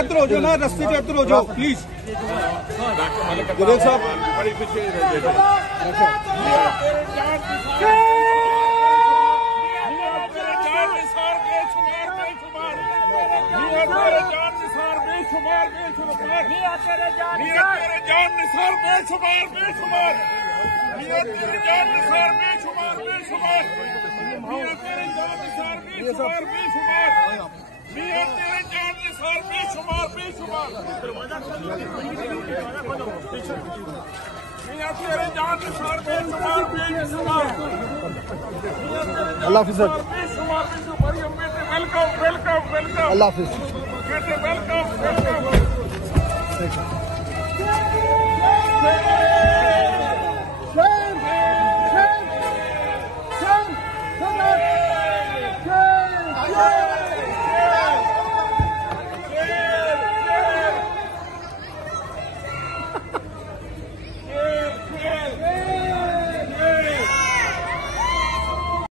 हो जाओ ना, रस्ते से अंदर हो जाओ प्लीज। जुनेद साहब अल्लाह हाफिज़। वेलकम वेलकम वेलकम अल्लाह हाफिज़। Welcome welcome.